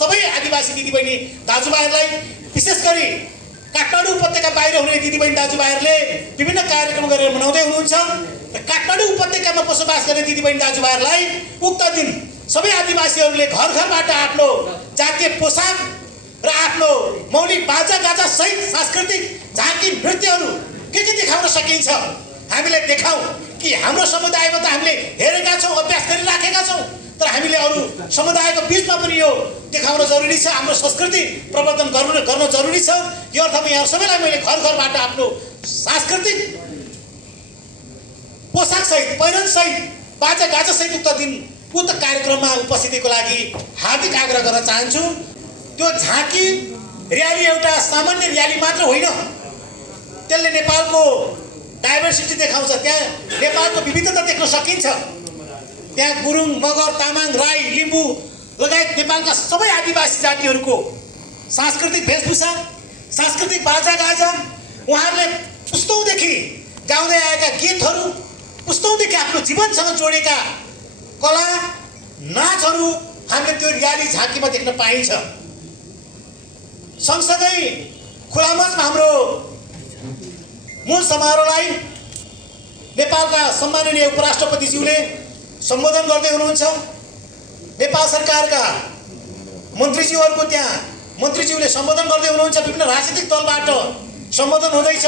सबै आदिवासी दिदीबहिनी दाजुभाइहरूलाई विशेष गरी काठमाडौँ उपत्यका बाहिर हुने दिदीबहिनी दाजुभाइहरूले विभिन्न कार्यक्रम गरेर मनाउँदै हुनुहुन्छ र काठमाडौँ उपत्यकामा बसोबास गर्ने दिदीबहिनी दाजुभाइहरूलाई उक्त दिन सबै आदिवासीहरूले घर घरबाट आफ्नो जातीय पोसाक र आफ्नो मौलिक बाजा गाजा सहित सांस्कृतिक झाँकी नृत्यहरू के देखाउन सकिन्छ हामीले देखाउँ कि हाम्रो समुदायमा त हामीले हेरेका छौँ, अभ्यास गरिराखेका छौँ, तर हामीले अरू समुदायको बिचमा पनि यो देखाउन जरुरी छ। हाम्रो संस्कृति प्रवर्धन गर्न जरुरी छ। यो अर्थमा यहाँ सबैलाई मैले घर घरबाट आफ्नो सांस्कृतिक पोसाक सहित पहिरन सहित बाजा गाजा सहित उक्त कार्यक्रममा उपस्थितिको लागि हार्दिक आग्रह गर्न चाहन्छु। त्यो झाँकी र्याली एउटा सामान्य र्याली मात्र होइन, त्यसले नेपालको डाइभर्सिटी देखाउँछ। त्यहाँ नेपालको विविधता देख्न सकिन्छ। त्यहाँ गुरुङ, मगर, तामाङ, राई, लिम्बू लगायत नेपालका सबै आदिवासी जातिहरूको सांस्कृतिक वेशभूषा, सांस्कृतिक बाजा गाजा, उहाँहरूले पुस्तौँदेखि गाउँदै आएका गीतहरू, पुस्तौँदेखि आफ्नो जीवनसँग जोडेका कला नाचहरू हामीले त्यो र्याली झाँकीमा देख्न पाइन्छ। सँगसँगै खुला मञ्चमा हाम्रो मूल समारोहलाई नेपालका सम्माननीय उपराष्ट्रपतिज्यूले सम्बोधन गर्दै हुनुहुन्छ। नेपाल सरकारका मन्त्रीज्यूहरूको त्यहाँ मन्त्रीज्यूले सम्बोधन गर्दै हुनुहुन्छ। विभिन्न राजनीतिक दलबाट सम्बोधन हुँदैछ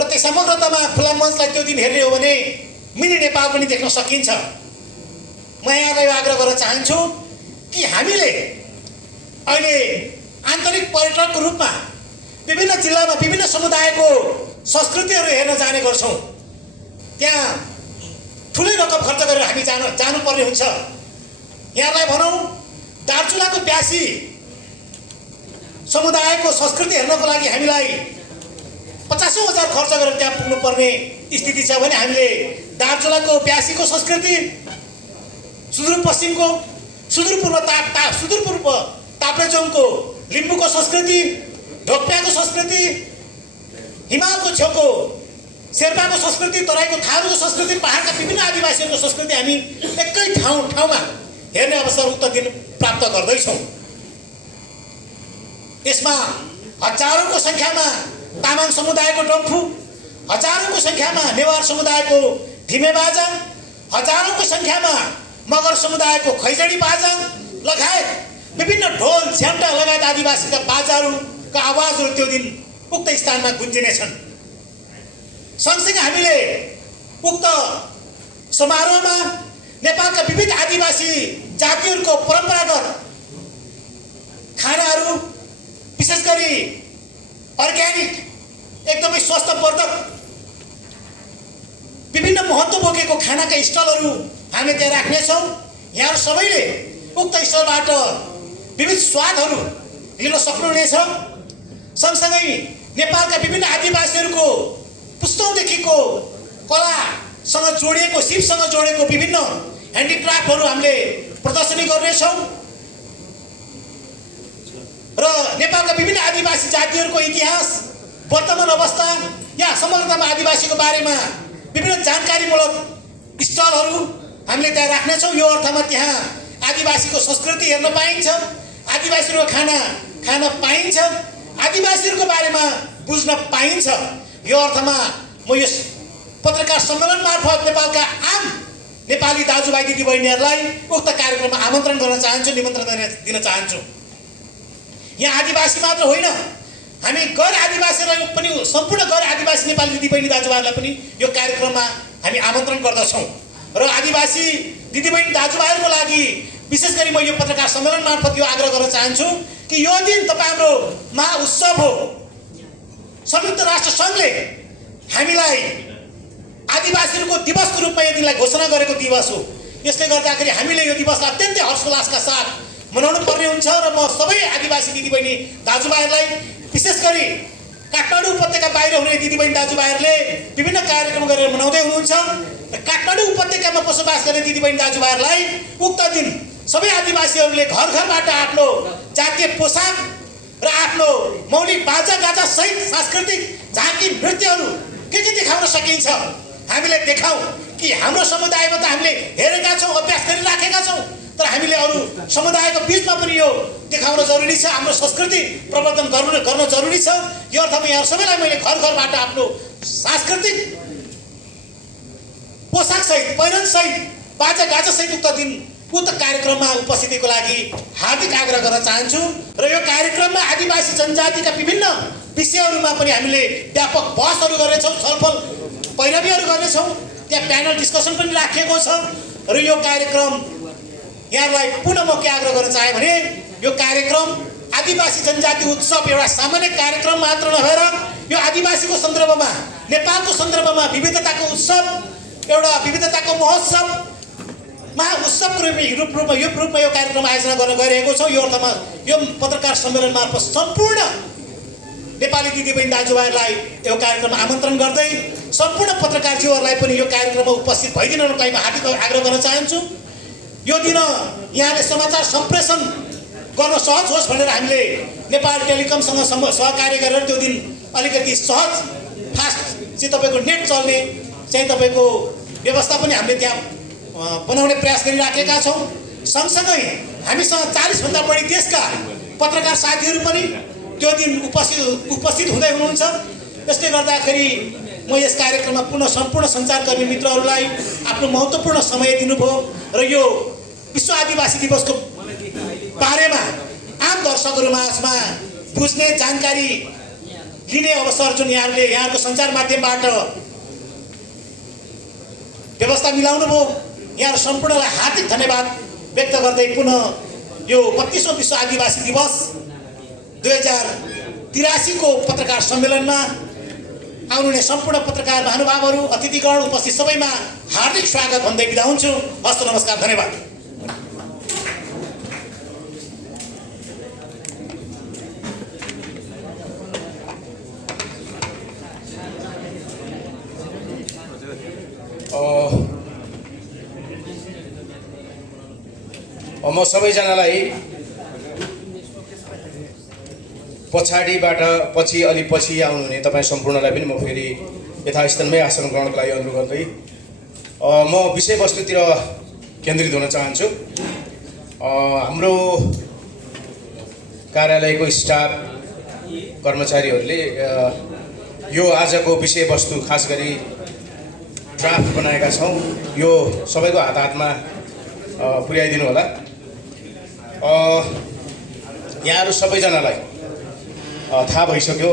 र त्यो समग्रतामा खुला मञ्चलाई त्यो दिन हेर्ने हो भने मिनी नेपाल पनि देख्न सकिन्छ। म यहाँलाई आग्रह गर्न चाहन्छु कि हामीले अहिले आन्तरिक पर्यटकको रूपमा विभिन्न जिल्लामा विभिन्न समुदायको संस्कृतिहरू हेर्न जाने गर्छौँ। त्यहाँ ठुलै रकम खर्च गरेर हामी जानुपर्ने हुन्छ। यहाँलाई भनौँ दार्चुलाको प्यासी समुदायको संस्कृति हेर्नको लागि हामीलाई 50,000 खर्च गरेर त्यहाँ पुग्नुपर्ने स्थिति छ भने हामीले दार्चुलाको प्यासीको संस्कृति, सुदूरपश्चिमको सुदूरपूर्व ताप्लेजुङको लिम्बूको संस्कृति, ढोक्प्याको संस्कृति, हिमालको छेउको शेर्पाको संस्कृति, तराईको थारूको संस्कृति, पहाडका विभिन्न आदिवासीहरूको संस्कृति हामी एकै ठाउँमा हेर्ने अवसर उक्त दिन प्राप्त गर्दैछौँ। यसमा हजारौँको सङ्ख्यामा तामाङ समुदायको डम्फु, हजारौँको सङ्ख्यामा नेवार समुदायको ढिमे बाजा, हजारौँको सङ्ख्यामा मगर समुदायको खैजडी बाजा लगायत विभिन्न ढोल झ्याम्टा लगायत आदिवासीका बाजाहरूका आवाजहरू त्यो दिन उक्त स्थानमा गुन्जिनेछन्। सँगसँगै हामीले उक्त समारोहमा नेपालका विविध आदिवासी जातिहरूको परम्परागत खानाहरू, विशेष गरी अर्ग्यानिक एकदमै स्वास्थ्यवर्धक विभिन्न महत्त्व बोकेको खानाका स्टलहरू हामीले त्यहाँ राख्नेछौँ। यहाँ सबैले उक्त स्थलबाट विविध स्वादहरू लिन सक्नुहुनेछ। सँगसँगै नेपालका विभिन्न आदिवासीहरूको पुस्तौँदेखिको कलासँग जोडिएको, सिपसँग जोडिएको विभिन्न ह्यान्डिक्राफ्टहरू हामीले प्रदर्शनी गर्नेछौँ र नेपालका विभिन्न आदिवासी जातिहरूको इतिहास, वर्तमान अवस्था या समग्रतामा आदिवासीको बारेमा विभिन्न जानकारीमूलक स्टलहरू हामीले त्यहाँ राख्नेछौँ। यो अर्थमा त्यहाँ आदिवासीको संस्कृति हेर्न पाइन्छ, आदिवासीहरूको खाना खान पाइन्छ, आदिवासीहरूको बारेमा बुझ्न पाइन्छ। यो अर्थमा म यस पत्रकार सम्मेलन मार्फत नेपालका आम नेपाली दाजुभाइ दिदीबहिनीहरूलाई उक्त कार्यक्रममा आमन्त्रण गर्न चाहन्छु, निमन्त्रण दिन चाहन्छु। यहाँ आदिवासी मात्र होइन, हामी गैर आदिवासीलाई पनि, सम्पूर्ण गैर आदिवासी नेपाली दिदीबहिनी दाजुभाइहरूलाई पनि यो कार्यक्रममा हामी आमन्त्रण गर्दछौँ र आदिवासी दिदीबहिनी दाजुभाइहरूको लागि विशेष गरी म यो पत्रकार सम्मेलन मार्फत यो आग्रह गर्न चाहन्छु कि यो दिन तपाईँ हाम्रो महाउत्सव हो। संयुक्त राष्ट्र सङ्घले हामीलाई आदिवासीहरूको दिवसको रूपमा यो दिनलाई घोषणा गरेको दिवस हो। यसले गर्दाखेरि हामीले यो दिवसलाई अत्यन्तै हर्षोल्लासका साथ मनाउनु पर्ने हुन्छ र म सबै आदिवासी दिदीबहिनी दाजुभाइहरूलाई विशेष गरी काठमाडौँ उपत्यका बाहिर हुने दिदीबहिनी दाजुभाइहरूले विभिन्न कार्यक्रम गरेर मनाउँदै हुनुहुन्छ र काठमाडौँ उपत्यकामा बसोबास गर्ने दिदीबहिनी दाजुभाइहरूलाई उक्त दिन सबै आदिवासीहरूले घर घरबाट आफ्नो जातीय पोसाक र आफ्नो मौलिक बाजा गाजा सहित सांस्कृतिक झाँकी नृत्यहरू के देखाउन सकिन्छ हामीले देखाउँ कि हाम्रो समुदायमा त हामीले हेरेका छौँ, अभ्यास गरिराखेका छौँ, तर हामीले अरू समुदायको बिचमा पनि यो देखाउन जरुरी छ, हाम्रो संस्कृति प्रवर्धन गर्न जरुरी छ। यो अर्थमा यहाँ सबैलाई मैले घर घरबाट आफ्नो सांस्कृतिक पोसाकसहित पहिरनसहित बाजा गाजासहित उक्त कार्यक्रममा उपस्थितिको लागि हार्दिक आग्रह गर्न चाहन्छु। र यो कार्यक्रममा आदिवासी जनजातिका विभिन्न विषयहरूमा पनि हामीले व्यापक बहसहरू गर्नेछौँ, छलफल पैरवीहरू गर्नेछौँ। त्यहाँ प्यानल डिस्कसन पनि राखिएको छ। र यो कार्यक्रम यहाँलाई पुनः म के आग्रह गर्न चाहे भने यो कार्यक्रम आदिवासी जनजाति उत्सव एउटा सामान्य कार्यक्रम मात्र नभएर यो आदिवासीको सन्दर्भमा, नेपालको सन्दर्भमा विविधताको उत्सव, एउटा विविधताको महोत्सव, महाउत्सवको रूपमा यो कार्यक्रम आयोजना गर्न गइरहेको छौँ। यो अर्थमा यो पत्रकार सम्मेलन मार्फत सम्पूर्ण नेपाली दिदीबहिनी दाजुभाइहरूलाई यो कार्यक्रममा आमन्त्रण गर्दै सम्पूर्ण पत्रकारज्यूहरूलाई पनि यो कार्यक्रममा उपस्थित भइदिनको लागि म हार्दिक आग्रह गर्न चाहन्छु। यो दिन यहाँले समाचार सम्प्रेषण गर्न सहज होस् भनेर हामीले नेपाल टेलिकमसँग सहकार्य गरेर त्यो दिन अलिकति सहज फास्ट चाहिँ तपाईँको नेट चल्ने चाहिँ तपाईँको व्यवस्था पनि हामीले त्यहाँ बनाउने प्रयास गरिराखेका छौँ। सँगसँगै हामीसँग 40 भन्दा बढी देशका पत्रकार साथीहरू पनि त्यो दिन उपस्थित हुँदै हुनुहुन्छ। त्यसले गर्दाखेरि म यस कार्यक्रममा पुनः सम्पूर्ण सञ्चारकर्मी मित्रहरूलाई आफ्नो महत्त्वपूर्ण समय दिनुभयो र यो विश्व आदिवासी दिवसको बारेमा आम दर्शकहरू माझमा बुझ्ने जानकारी लिने अवसर जुन यहाँहरूले यहाँको सञ्चार माध्यमबाट व्यवस्था मिलाउनु भयो, यहाँहरू सम्पूर्णलाई हार्दिक धन्यवाद व्यक्त गर्दै पुनः यो 32औं विश्व आदिवासी दिवस 2083 को पत्रकार सम्मेलनमा आउनुहुने सम्पूर्ण पत्रकार महानुभावहरू, अतिथिगण, उपस्थित सबैमा हार्दिक स्वागत भन्दै बिदा हुन्छु। हस्त नमस्कार, धन्यवाद। म सबैजनालाई पछि आउनुहुने तपाईँ सम्पूर्णलाई पनि म फेरि यथास्थानमै आसन ग्रहणको लागि अनुरोध गर्दै म विषयवस्तुतिर केन्द्रित हुन चाहन्छु। हाम्रो कार्यालयको स्टाफ कर्मचारीहरूले यो आजको विषयवस्तु खास गरी ड्राफ्ट बनाएका छौँ, यो सबैको हातमा पुर्याइदिनु होला। यहाँहरू सबैजनालाई थाहा भइसक्यो।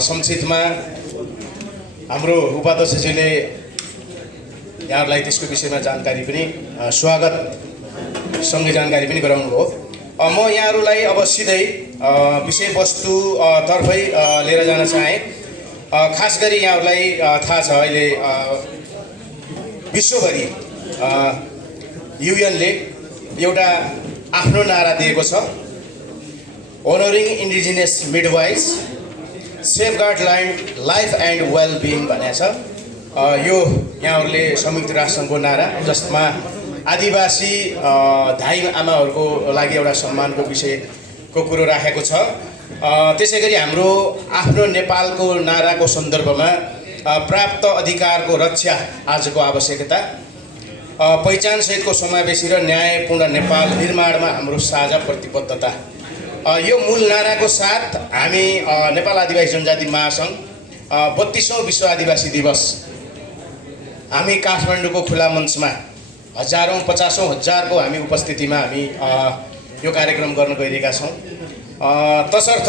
संक्षिप्तमा हाम्रो उपाध्यक्षजीले यहाँहरूलाई त्यसको विषयमा जानकारी पनि स्वागतसँगै जानकारी पनि गराउनु भयो। म यहाँहरूलाई अब सिधै विषयवस्तु तर्फै लिएर जान चाहेँ। खास गरी यहाँहरूलाई थाहा छ अहिले विश्वभरि युएनले एउटा आफ्नो नारा दिएको छ, honouring indigenous midwives safeguard life and well being भनेको छ। यो यहाँहरूले संयुक्त राष्ट्रसङ्घको नारा, जसमा आदिवासी धाइ आमाहरूको लागि एउटा सम्मानको विषयको कुरो राखेको छ। त्यसै गरी हाम्रो आफ्नो नेपालको नाराको सन्दर्भमा प्राप्त अधिकारको रक्षा आजको आवश्यकता, पहिचानसहितको समावेशी र न्यायपूर्ण नेपाल निर्माणमा हाम्रो साझा प्रतिबद्धता, यो मूल नाराको साथ हामी नेपाल आदिवासी जनजाति महासङ्घ 32औं विश्व आदिवासी दिवस हामी काठमाडौँको खुला मञ्चमा हजारौँ 50औं हजारको हामी उपस्थितिमा हामी यो कार्यक्रम गर्न गइरहेका छौँ। तसर्थ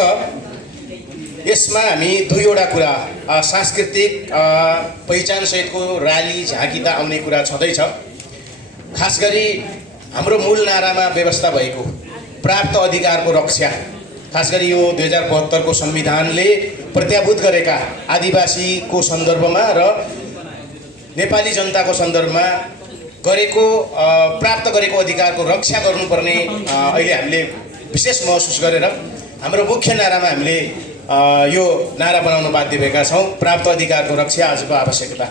यसमा हामी दुईवटा कुरा, सांस्कृतिक पहिचानसहितको र्याली झाँकी त आउने कुरा छँदैछ। खास गरी हाम्रो मूल नारामा व्यवस्था भएको प्राप्त अधिकारको रक्षा, खास गरी यो 2072 को संविधानले प्रत्याभूत गरेका आदिवासीको सन्दर्भमा र नेपाली जनताको सन्दर्भमा गरेको प्राप्त गरेको अधिकारको रक्षा गर्नुपर्ने अहिले हामीले विशेष महसुस गरेर हाम्रो मुख्य नारामा हामीले यो नारा बनाउन बाध्य भएका छौँ, प्राप्त अधिकारको रक्षा आजको आवश्यकता।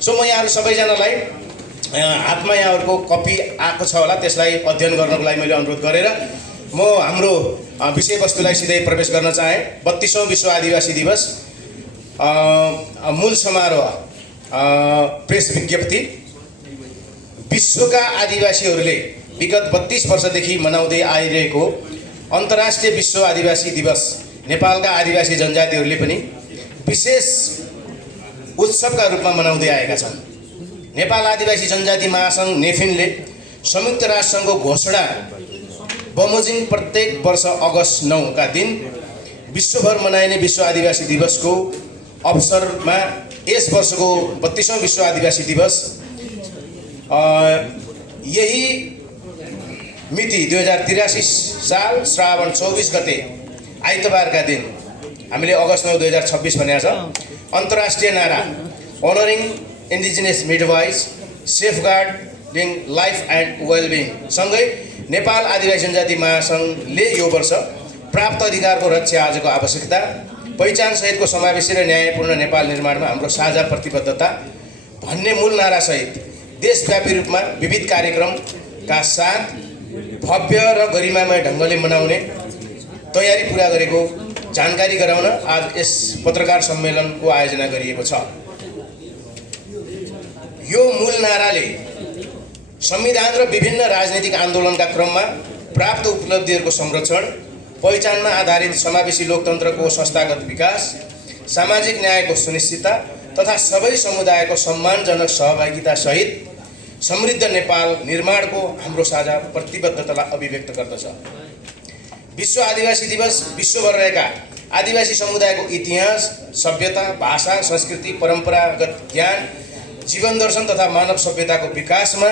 सो म यहाँहरू सबैजनालाई हातमा यहाँहरूको कपी आएको छ होला, त्यसलाई अध्ययन गर्नको लागि मैले अनुरोध गरेर म हाम्रो विषयवस्तुलाई सिधै प्रवेश गर्न चाहेँ। 32औं विश्व आदिवासी दिवस मूल समारोह प्रेस विज्ञप्ति। विश्वका आदिवासीहरूले विगत 32 वर्षदेखि मनाउँदै आइरहेको अन्तर्राष्ट्रिय विश्व आदिवासी दिवस नेपालका आदिवासी जनजातिहरूले पनि विशेष उत्सवका रूपमा मनाउँदै आएका छन्। नेपाल आदिवासी जनजाति महासङ्घ नेफिनले संयुक्त राष्ट्रसङ्घको घोषणा बमोजिम प्रत्येक वर्ष अगस्त 9 का दिन विश्वभर मनाइने विश्व आदिवासी दिवसको अवसरमा यस वर्षको 32औं विश्व आदिवासी दिवस यही मिति 2083 साल श्रावण 24 गते आइतबारका दिन हामीले अगस्त 9 2026 भनेको छ। अन्तर्राष्ट्रिय नारा honouring indigenous midwives safeguarding life and wellbeing सँगै नेपाल आदिवासी जनजाति महासङ्घले यो वर्ष प्राप्त अधिकारको रक्षा आजको आवश्यकता पहिचान सहितको समावेशी र न्यायपूर्ण नेपाल निर्माणमा हाम्रो साझा प्रतिबद्धता भन्ने मूल नारासहित देशव्यापी रूपमा विविध कार्यक्रमका साथ भव्य र गरिमामय ढङ्गले मनाउने तयारी पुरा गरेको जानकारी गराउन आज यस पत्रकार सम्मेलनको आयोजना गरिएको छ। यो मूल नाराले संविधान र विभिन्न राजनीतिक आन्दोलनका क्रममा प्राप्त उपलब्धिहरूको संरक्षण, पहिचानमा आधारित समावेशी लोकतन्त्रको संस्थागत विकास, सामाजिक न्यायको सुनिश्चितता तथा सबै समुदायको सम्मानजनक सहभागिता सहित समृद्ध नेपाल निर्माणको हाम्रो साझा प्रतिबद्धतालाई अभिव्यक्त गर्दछ। विश्व आदिवासी दिवस विश्वभर रहेका आदिवासी समुदायको इतिहास, सभ्यता, भाषा, संस्कृति, परम्परागत ज्ञान, जीवन दर्शन तथा मानव सभ्यताको विकासमा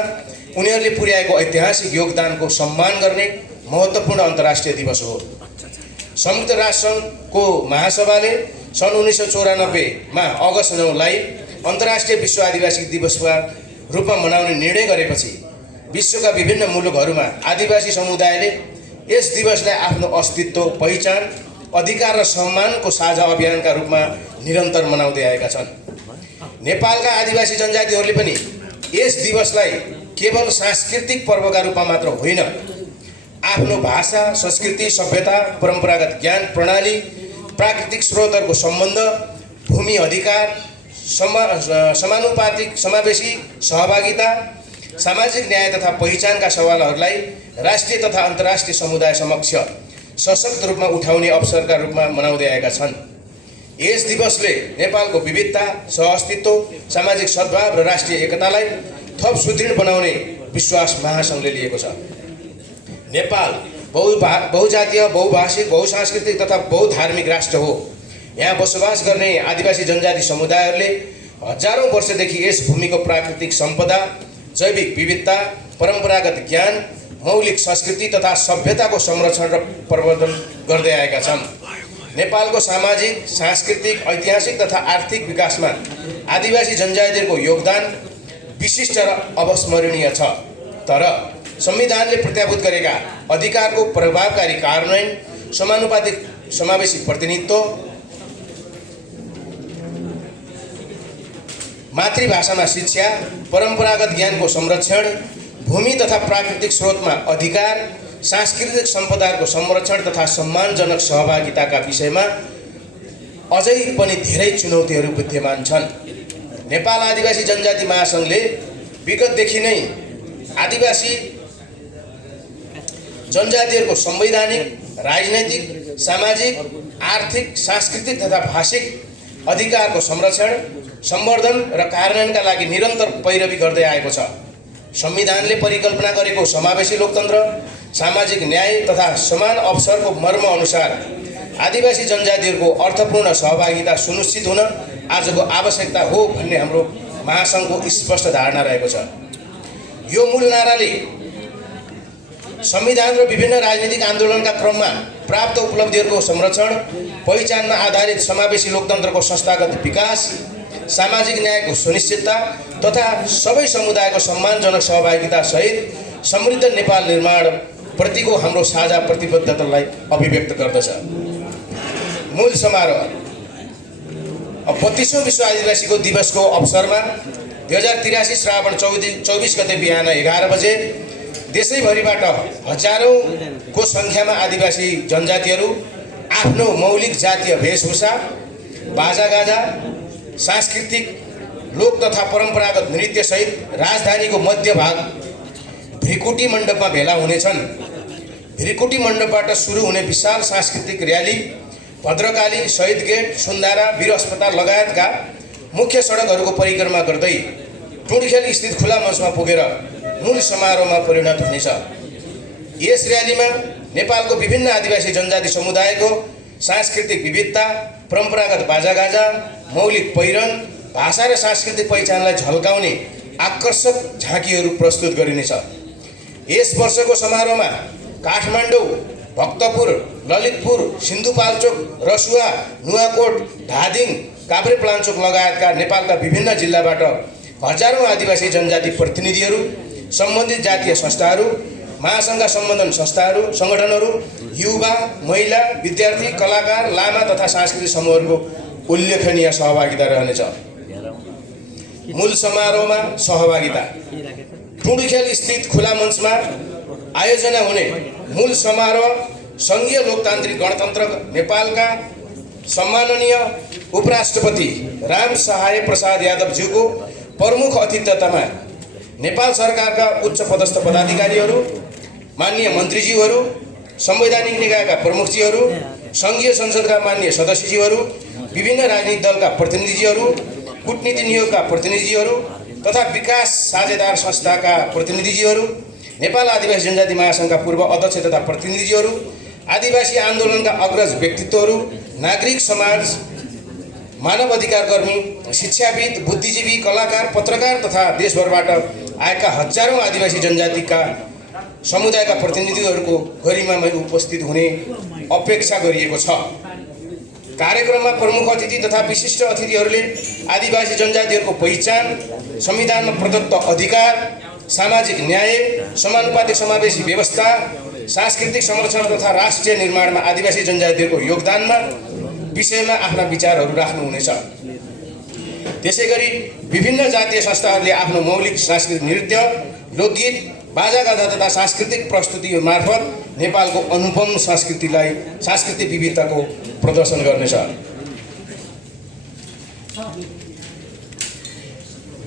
उनीहरूले पुर्याएको ऐतिहासिक योगदानको सम्मान गर्ने महत्त्वपूर्ण अन्तर्राष्ट्रिय दिवस हो। संयुक्त राष्ट्रसङ्घको महासभाले सन् 1994 मा अगस्त 9 लाई अन्तर्राष्ट्रिय विश्व आदिवासी दिवसका रूपमा मनाउने निर्णय गरेपछि विश्वका विभिन्न मुलुकहरूमा आदिवासी समुदायले यस दिवसलाई आफ्नो अस्तित्व, पहिचान, अधिकार र सम्मानको साझा अभियानका रूपमा निरन्तर मनाउँदै आएका छन्। नेपालका आदिवासी जनजातिहरूले पनि यस दिवसलाई केवल सांस्कृतिक पर्वका रूपमा मात्र होइन, आफ्नो भाषा, संस्कृति, सभ्यता, परम्परागत ज्ञान प्रणाली, प्राकृतिक स्रोतहरूको सम्बन्ध, भूमि अधिकार, समानुपातिक समावेशी सहभागिता, सामाजिक न्याय तथा पहिचानका सवालहरूलाई राष्ट्रिय तथा अन्तर्राष्ट्रिय समुदाय समक्ष सशक्त रूपमा उठाउने अवसरका रूपमा मनाउँदै आएका छन्। यस दिवसले नेपालको विविधता, सहअस्तित्व, सामाजिक सद्भाव र राष्ट्रिय एकतालाई थप सुदृढ बनाउने विश्वास महासङ्घले लिएको छ। नेपाल बहुजातीय, बहुभाषिक, बहुसांस्कृतिक तथा बहुधार्मिक राष्ट्र हो। यहाँ बसोबास गर्ने आदिवासी जनजाति समुदायहरूले हजारौं वर्षदेखि यस भूमिको प्राकृतिक सम्पदा, जैविक विविधता, परम्परागत ज्ञान, मौलिक संस्कृति तथा सभ्यताको संरक्षण र प्रवर्धन गर्दै आएका छन्। नेपालको सामाजिक, सांस्कृतिक, ऐतिहासिक तथा आर्थिक विकासमा आदिवासी जनजातिहरूको योगदान विशिष्ट र अविस्मरणीय छ। तर संविधानले प्रत्याभूत गरेका अधिकारको प्रभावकारी कार्यान्वयन, समानुपातिक समावेशी प्रतिनिधित्व, मातृभाषामा शिक्षा, परम्परागत ज्ञानको संरक्षण, भूमि तथा प्राकृतिक स्रोतमा अधिकार, सांस्कृतिक सम्पदाहरूको संरक्षण तथा सम्मानजनक सहभागिताका विषयमा अझै पनि धेरै चुनौतीहरू विद्यमान छन्। नेपाल आदिवासी जनजाति महासङ्घले विगतदेखि नै आदिवासी जनजातिहरूको संवैधानिक, राजनैतिक, सामाजिक, आर्थिक, सांस्कृतिक तथा भाषिक अधिकारको संरक्षण, सम्वर्धन र कार्यान्वयनका लागि निरन्तर पैरवी गर्दै आएको छ। संविधानले परिकल्पना गरेको समावेशी लोकतन्त्र, सामाजिक न्याय तथा समान अवसरको मर्म अनुसार आदिवासी जनजातिहरूको अर्थपूर्ण सहभागिता सुनिश्चित हुन आजको आवश्यकता हो भन्ने हाम्रो महासङ्घको स्पष्ट धारणा रहेको छ। यो मूल नाराले संविधान र विभिन्न राजनीतिक आन्दोलनका क्रममा प्राप्त उपलब्धिहरूको संरक्षण, पहिचानमा आधारित समावेशी लोकतन्त्रको संस्थागत विकास, सामाजिक न्यायको सुनिश्चितता तथा सबै समुदायको सम्मानजनक सहभागिता सहित समृद्ध नेपाल निर्माण प्रतिको हाम्रो साझा प्रतिबद्धतालाई अभिव्यक्त गर्दछ। मूल समारोह 32औं विश्व आदिवासीको दिवसको अवसरमा 2083 श्रावण 24 गते बिहान 11 बजे देशैभरिबाट हजारौंको सङ्ख्यामा आदिवासी जनजातिहरू आफ्नो मौलिक जातीय वेशभूषा, बाजागाजा, सांस्कृतिक, लोक तथा परम्परागत नृत्यसहित राजधानीको मध्य भाग भ्रिकुटी मण्डपमा भेला हुनेछन्। भ्रिकुटी मण्डपबाट सुरु हुने विशाल सांस्कृतिक र्याली भद्रकाली, शहीद गेट, सुन्दारा, वीर अस्पताल लगायतका मुख्य सडकहरूको परिक्रमा गर्दै टुँडिखेल स्थित खुला मञ्चमा पुगेर मूल समारोहमा परिणत हुनेछ। यस र्यालीमा नेपालको विभिन्न आदिवासी जनजाति समुदायको सांस्कृतिक विविधता, परम्परागत बाजागाजा, मौलिक पहिरन, भाषा र सांस्कृतिक पहिचानलाई झल्काउने आकर्षक झाँकीहरू प्रस्तुत गरिनेछ। यस वर्षको समारोहमा काठमाडौँ, भक्तपुर, ललितपुर, सिन्धुपाल्चोक, रसुवा, नुवाकोट, धादिङ, काभ्रेपलाञ्चोक लगायतका नेपालका विभिन्न जिल्लाबाट हजारौँ आदिवासी जनजाति प्रतिनिधिहरू, सम्बन्धित जातीय संस्थाहरू, महासङ्घ सम्बन्धन सङ्गठनहरू, युवा, महिला, विद्यार्थी, कलाकार, लामा तथा सांस्कृतिक समूहहरूको उल्लेखनीय सहभागिता रहनेछ। मूल समारोहमा सहभागिता टुँडिखेल स्थित खुला मञ्चमा आयोजना हुने मूल समारोह सङ्घीय लोकतान्त्रिक गणतन्त्र नेपालका सम्माननीय उपराष्ट्रपति राम सहाय प्रसाद यादवज्यूको प्रमुख अतिथ्यतामा नेपाल सरकारका उच्च पदस्थ पदाधिकारीहरू, माननीय मन्त्रीज्यूहरू, संवैधानिक निकायका प्रमुखज्यूहरू, सङ्घीय संसदका माननीय सदस्यज्यूहरू, विभिन्न राजनीतिक दलका प्रतिनिधिज्यूहरू, कूटनीति नियोगका प्रतिनिधिज्यूहरू तथा विकास साझेदार संस्थाका प्रतिनिधिज्यूहरू, नेपाल आदिवासी जनजाति महासङ्घका पूर्व अध्यक्ष तथा प्रतिनिधिज्यूहरू, आदिवासी आन्दोलनका अग्रज व्यक्तित्वहरू, नागरिक समाज, मानव अधिकार कर्मी, शिक्षाविद, बुद्धिजीवी, कलाकार, पत्रकार तथा देशभरबाट आएका हजारौँ आदिवासी जनजातिका समुदायका प्रतिनिधिहरूको गरिमामय उपस्थित हुने अपेक्षा गरिएको छ। कार्यक्रममा प्रमुख अतिथि तथा विशिष्ट अतिथिहरूले आदिवासी जनजातिहरूको पहिचान, संविधानमा प्रदत्त अधिकार, सामाजिक न्याय, समानुपातिक समावेशी व्यवस्था, सांस्कृतिक संरक्षण तथा राष्ट्रिय निर्माणमा आदिवासी जनजातिहरूको योगदानमा विषयमा आफ्ना विचारहरू राख्नुहुनेछ। त्यसैगरी विभिन्न जातीय संस्थाहरूले आफ्नो मौलिक सांस्कृतिक नृत्य, लोकगीत, बाजागाजा तथा सांस्कृतिक प्रस्तुति मार्फत नेपालको अनुपम सांस्कृतिक विविधताको प्रदर्शन गर्नेछ।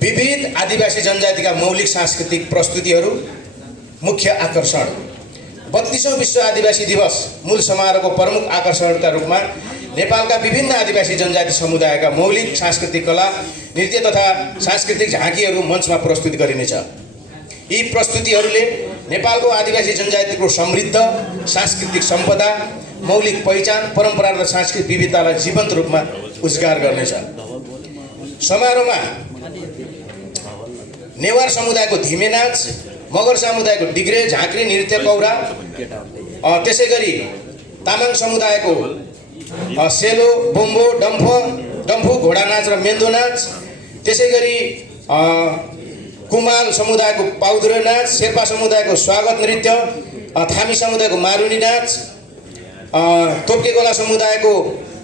विविध आदिवासी जनजातिका मौलिक सांस्कृतिक प्रस्तुतिहरू मुख्य आकर्षण। 32औं विश्व आदिवासी दिवस मूल समारोहको प्रमुख आकर्षणका रूपमा नेपालका विभिन्न आदिवासी जनजाति समुदायका मौलिक सांस्कृतिक कला, नृत्य तथा सांस्कृतिक झाँकीहरू मञ्चमा प्रस्तुत गरिनेछ। यी प्रस्तुतिहरूले नेपालको आदिवासी जनजातिको समृद्ध सांस्कृतिक सम्पदा, मौलिक पहिचान, परम्परा र सांस्कृतिक विविधतालाई जीवन्त रूपमा उजागर गर्नेछ। समारोहमा नेवार समुदायको धिमे नाच, मगर समुदायको डिग्रे, झाँक्री, नृत्य, कौरा, त्यसैगरी तामाङ समुदायको सेलो, बोम्बो, डम्फु, घोडा नाच र मेन्दो नाच, त्यसैगरी कुमाल समुदायको पाउदुरे नाच, शेर्पा समुदायको स्वागत नृत्य, थामी समुदायको मारुनी नाच, तोप्केगोला समुदायको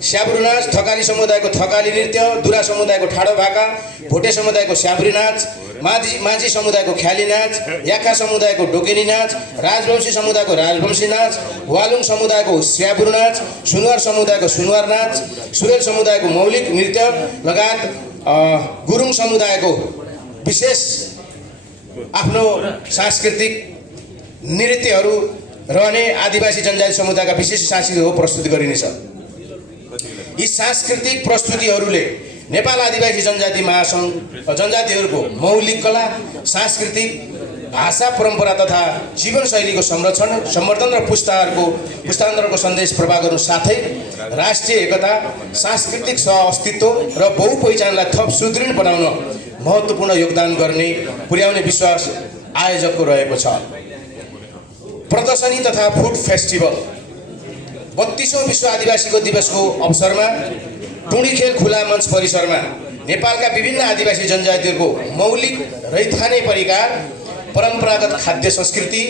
स्याब्रु नाच, थकाली समुदायको थकाली नृत्य, दुरा समुदायको ठाडो भाका, भोटे समुदायको स्याब्री नाच, माझी समुदायको ख्याली नाच, याक्खा समुदायको डोकेनी नाच, राजवंशी समुदायको राजवंशी नाच, वालुङ समुदायको स्याब्रु नाच, सुनवार समुदायको सुनवार नाच, सुरेल समुदायको मौलिक नृत्य लगायत गुरुङ समुदायको विशेष आफ्नो सांस्कृतिक नृत्यहरू रहने आदिवासी जनजाति समुदायका विशेष सांस्कृतिक प्रस्तुति गरिनेछ। यी सांस्कृतिक प्रस्तुतिहरूले नेपाल आदिवासी जनजाति महासङ्घ जनजातिहरूको मौलिक कला, सांस्कृतिक भाषा, परम्परा तथा जीवनशैलीको संरक्षण, सम्वर्धन र पुस्तान्तरको सन्देश प्रवाह गर्नु साथै राष्ट्रिय एकता, सांस्कृतिक सह-अस्तित्व र बहुपहिचानलाई थप सुदृढ बनाउन महत्त्वपूर्ण योगदान पुर्याउने विश्वास आयोजकको रहेको छ। प्रदर्शनी तथा फुड फेस्टिभल 32औं विश्व आदिवासीको दिवसको अवसरमा टुँडिखेल खुला मञ्च परिसरमा नेपालका विभिन्न आदिवासी जनजातिहरूको मौलिक रैथाने परिकार, परम्परागत खाद्य संस्कृति,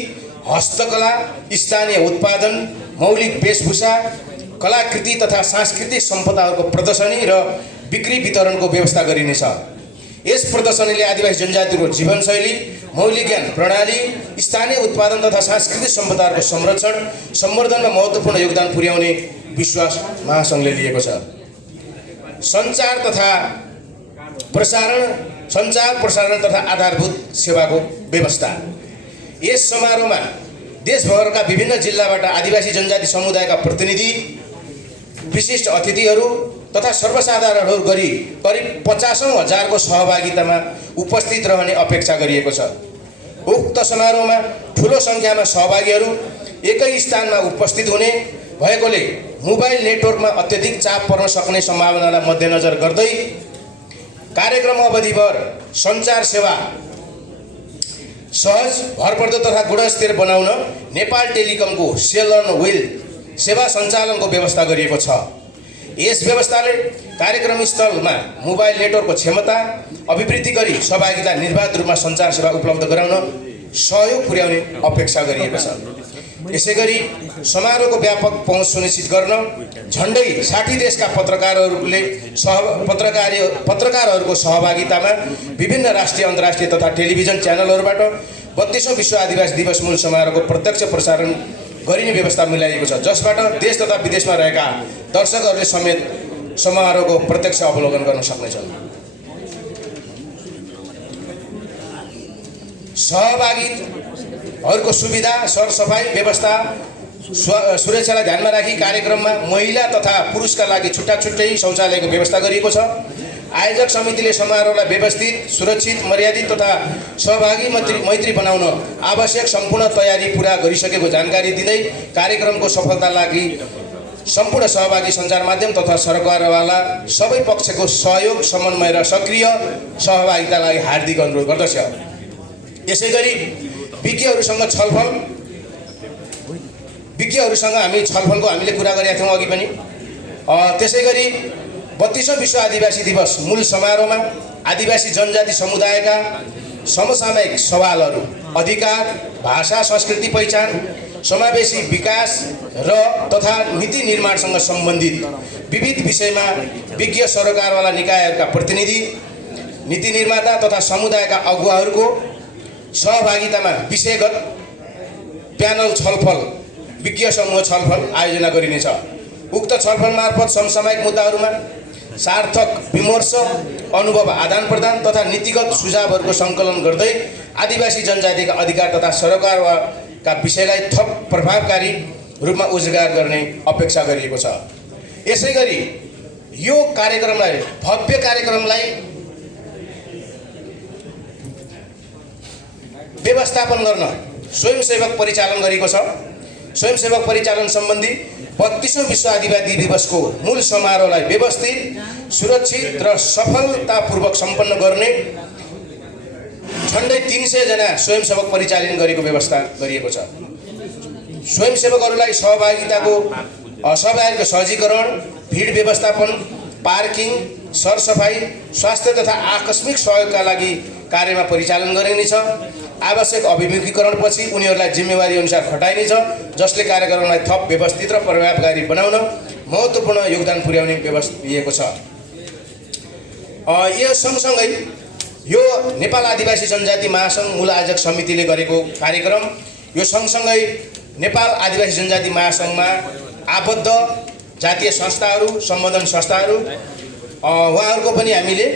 हस्तकला, स्थानीय उत्पादन, मौलिक वेशभूषा, कलाकृति तथा सांस्कृतिक सम्पदाहरूको प्रदर्शनी र बिक्री वितरणको व्यवस्था गरिनेछ। यस प्रदर्शनीले आदिवासी जनजातिको जीवनशैली, मौलिक ज्ञान प्रणाली, स्थानीय उत्पादन तथा सांस्कृतिक सम्पदाहरूको संरक्षण, सम्वर्धनमा महत्त्वपूर्ण योगदान पुर्याउने विश्वास महासङ्घले लिएको छ। सञ्चार प्रसारण तथा आधारभूत सेवाको व्यवस्था। यस समारोहमा देशभरका विभिन्न जिल्लाबाट आदिवासी जनजाति समुदायका प्रतिनिधि, विशिष्ट अतिथिहरू तथा सर्वसाधारणहरू गरी करिब 50,000को सहभागितामा उपस्थित रहने अपेक्षा गरिएको छ। उक्त समारोहमा ठुलो सङ्ख्यामा सहभागीहरू एकै स्थानमा उपस्थित हुने भएकोले मोबाइल नेटवर्कमा अत्यधिक चाप पर्न सक्ने सम्भावनालाई मध्यनजर गर्दै कार्यक्रम अवधिभर सञ्चार सेवा सहज, भरपर्दो तथा गुणस्तर बनाउन नेपाल टेलिकमको सेल अन व्हिल सेवा सञ्चालनको व्यवस्था गरिएको छ। यस व्यवस्थाले कार्यक्रम स्थलमा मोबाइल नेटवर्कको क्षमता अभिवृद्धि गरी सहभागिता निर्बाध रूपमा सञ्चार सेवा उपलब्ध गराउन सहयोग पुर्याउने अपेक्षा गरिएको छ। यसैगरी समारोहको व्यापक पहुँच सुनिश्चित गर्न झन्डै 60 देशका पत्रकारहरूको सहभागितामा विभिन्न राष्ट्रिय, अन्तर्राष्ट्रिय तथा टेलिभिजन च्यानलहरूबाट 32औं विश्व आदिवासी दिवस मूल समारोहको प्रत्यक्ष प्रसारण गरिने व्यवस्था मिलाइएको छ, जसबाट देश तथा विदेशमा रहेका दर्शकहरूले समेत समारोहको प्रत्यक्ष अवलोकन गर्न सक्नेछन्। सहभागीहरूको सुविधा, सरसफाइ व्यवस्था, सुरक्षालाई ध्यानमा राखी कार्यक्रममा महिला तथा पुरुषका लागि छुट्टै शौचालयको व्यवस्था गरिएको छ। आयोजक समितिले समारोहलाई व्यवस्थित, सुरक्षित, मर्यादित तथा सहभागी मैत्री बनाउन आवश्यक सम्पूर्ण तयारी पुरा गरिसकेको जानकारी दिँदै कार्यक्रमको सफलताका लागि सम्पूर्ण सहभागी सञ्चार माध्यम तथा सरकारवाला सबै पक्षको सहयोग, समन्वय र सक्रिय सहभागितालाई हार्दिक अनुरोध गर्दछ। यसैगरी विज्ञहरूसँग हामीले कुरा गरेका थियौँ अघि पनि। त्यसैगरी 32औं विश्व आदिवासी दिवस मूल समारोहमा आदिवासी जनजाति समुदायका समसामयिक सवालहरू, अधिकार, भाषा, संस्कृति, पहिचान, समावेशी विकास र तथा नीति निर्माणसँग सम्बन्धित विविध विषयमा विज्ञ सरकारवाला निकायहरूका प्रतिनिधि, नीति निर्माता तथा समुदायका अगुवाहरूको सहभागितामा विषयगत प्यानल छलफल, विज्ञ समूह छलफल आयोजना गरिनेछ। उक्त छलफल मार्फत समसामयिक मुद्दाहरूमा सार्थक विमर्श, अनुभव आदान प्रदान तथा नीतिगत सुझावहरूको सङ्कलन गर्दै आदिवासी जनजातिका अधिकार तथा सरकारका विषयलाई थप प्रभावकारी रूपमा उजागर गर्ने अपेक्षा गरिएको छ। यसैगरी यो कार्यक्रमलाई, भव्य कार्यक्रमलाई व्यवस्थापन गर्न स्वयंसेवक परिचालन गरेको छ। स्वयंसेवक परिचालन सम्बन्धी 32औं विश्व आदिवासी दिवसको मूल समारोहलाई व्यवस्थित, सुरक्षित र सफलतापूर्वक सम्पन्न गर्ने झन्डै 300 जना स्वयंसेवक परिचालन गरेको व्यवस्था गरिएको छ। स्वयंसेवकहरूलाई सहभागिताको सहजीकरण, भिड व्यवस्थापन, पार्किङ, सरसफाइ, स्वास्थ्य तथा आकस्मिक सहयोगका लागि कार्यमा परिचालन गरिनेछ। आवश्यक अभिमुखीकरणपछि उनीहरूलाई जिम्मेवारी अनुसार खटाइनेछ, जसले कार्यक्रमलाई थप व्यवस्थित र प्रभावकारी बनाउन महत्त्वपूर्ण योगदान पुर्याउने व्यवस्था लिएको छ। यो सँगसँगै यो नेपाल आदिवासी जनजाति महासङ्घ मूल आयोजक समितिले गरेको कार्यक्रम, यो सँगसँगै नेपाल आदिवासी जनजाति महासङ्घमा आबद्ध जातीय संस्थाहरू, सम्बोधन संस्थाहरू, उहाँहरूको पनि हामीले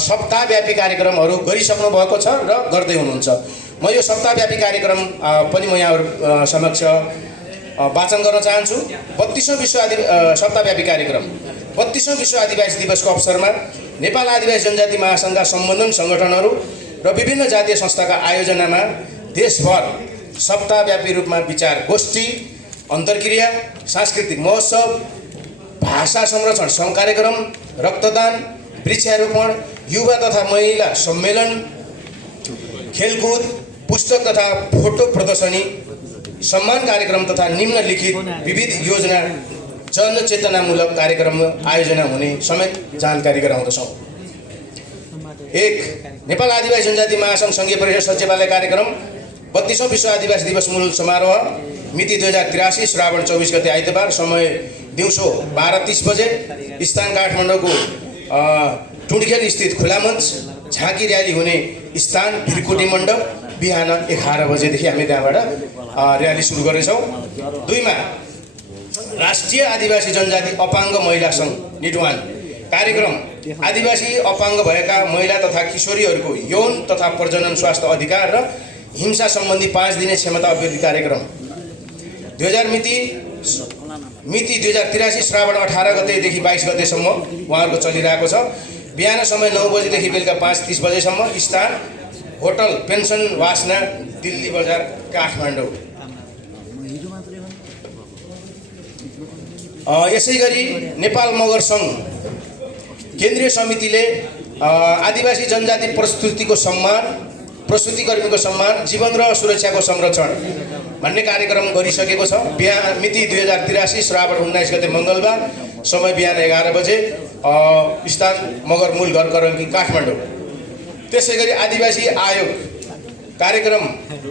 सप्ताहव्यापी कार्यक्रमहरू गरिसक्नु भएको छ र गर्दै हुनुहुन्छ। म यो सप्ताहव्यापी कार्यक्रम पनि म यहाँहरू समक्ष वाचन गर्न चाहन्छु। 32औं विश्व सप्ताहव्यापी कार्यक्रम 32औं विश्व आदिवासी दिवसको अवसरमा नेपाल आदिवासी जनजाति महासङ्घका सम्बन्धन सङ्गठनहरू र विभिन्न जातीय संस्थाका आयोजनामा देशभर सप्ताहव्यापी रूपमा विचार गोष्ठी, अन्तर्क्रिया, सांस्कृतिक महोत्सव, भाषा संरक्षण कार्यक्रम, रक्तदान, वृक्षारोपण, युवा तथा महिला सम्मेलन, खेलकुद, पुस्तक तथा फोटो प्रदर्शनी, सम्मान कार्यक्रम तथा निम्नलिखित विविध योजना जनचेतनामूलक कार्यक्रम आयोजना हुने समेत जानकारी गराउँदछौँ। 1. नेपाल आदिवासी जनजाति महासङ्घ सङ्घीय परिषद सचिवालय कार्यक्रम 32औं विश्व आदिवासी दिवस मूल समारोह मिति 2083 श्रावण 24 गते आइतबार, समय दिउँसो 12:30 बजे, स्थान काठमाडौँको टुँडिखेल स्थित खुला मञ्च, झाँकी र्याली हुने स्थान भिरकोटी मण्डप, बिहान 11 बजेदेखि हामी त्यहाँबाट र्याली सुरु गर्नेछौँ। 2 राष्ट्रिय आदिवासी जनजाति अपाङ्ग महिला सङ्घ निटवान कार्यक्रम आदिवासी अपाङ्ग भएका महिला तथा किशोरीहरूको यौन तथा प्रजनन स्वास्थ्य अधिकार र हिंसा सम्बन्धी 5 दिने क्षमता अभिवृद्धि कार्यक्रम 2000 मिति 2083 श्रावण 18 गतेदेखि 22 गतेसम्म उहाँहरूको चलिरहेको छ। बिहान समय 9 बजेदेखि बेलुका 5:30 बजेसम्म। स्थान होटल पेन्सन वासना, दिल्ली बजार, काठमाडौँ। यसै गरी नेपाल मगर सङ्घ केन्द्रीय समितिले आदिवासी जनजाति प्रस्तुतिकर्मीको सम्मान, जीवन र सुरक्षाको संरक्षण भन्ने कार्यक्रम गरिसकेको छ। बिहान मिति 2083 श्रावण 19 गते मङ्गलबार, समय बिहान 11 बजे। स्थान मगर मूल घर करङ्की, काठमाडौँ। त्यसै गरी आदिवासी आयोग कार्यक्रम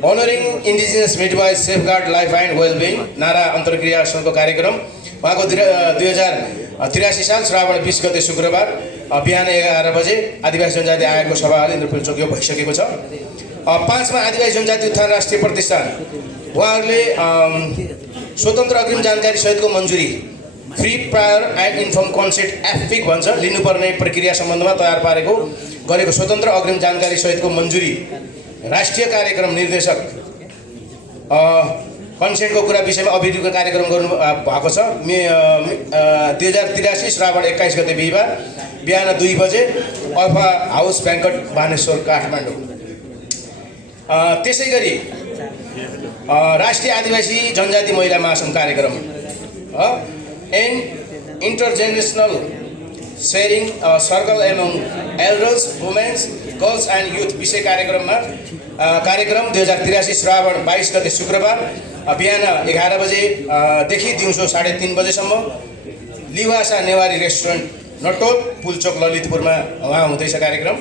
अनरिङ indigenous midwife safeguard life and well-being नारा अन्तर्क्रिया सङ्घको कार्यक्रम उहाँको 2083 साल श्रावण 20 गते शुक्रबार बिहान 11 बजे आदिवासी जनजाति आयोगको सभाले इन्द्रपुल चौकीमा भइसकेको छ। 5 मा आदिवासी जनजाति उत्थान राष्ट्रिय प्रतिष्ठान उहाँहरूले स्वतन्त्र अग्रिम जानकारी सहितको मन्जुरी, free prior and informed consent एफिक भन्छ, लिनुपर्ने प्रक्रिया सम्बन्धमा तयार पारेको गरेको स्वतन्त्र अग्रिम जानकारी सहितको मन्जुरी राष्ट्रिय कार्यक्रम निर्देशक कन्सेन्टको कुरा विषयमा अभिवृद्धिको कार्यक्रम गर्नु भएको छ। 2083 श्रावण 21 गते बिहिबार बिहान 2 बजे alpha house banquet Baneshwor, Kathmandu. त्यसै गरी राष्ट्रिय आदिवासी जनजाति महिला महासङ्घ कार्यक्रम intergenerational sharing circle among elders, women's, girls and youth विषय कार्यक्रम 2083 श्रावण 22 गते शुक्रबार बिहान 11 बजेदेखि दिउँसो 3:30 बजेसम्म। लिवासा नेवारी रेस्टुरेन्ट, नटोल, पुलचोक, ललितपुरमा उहाँ हुँदैछ कार्यक्रम।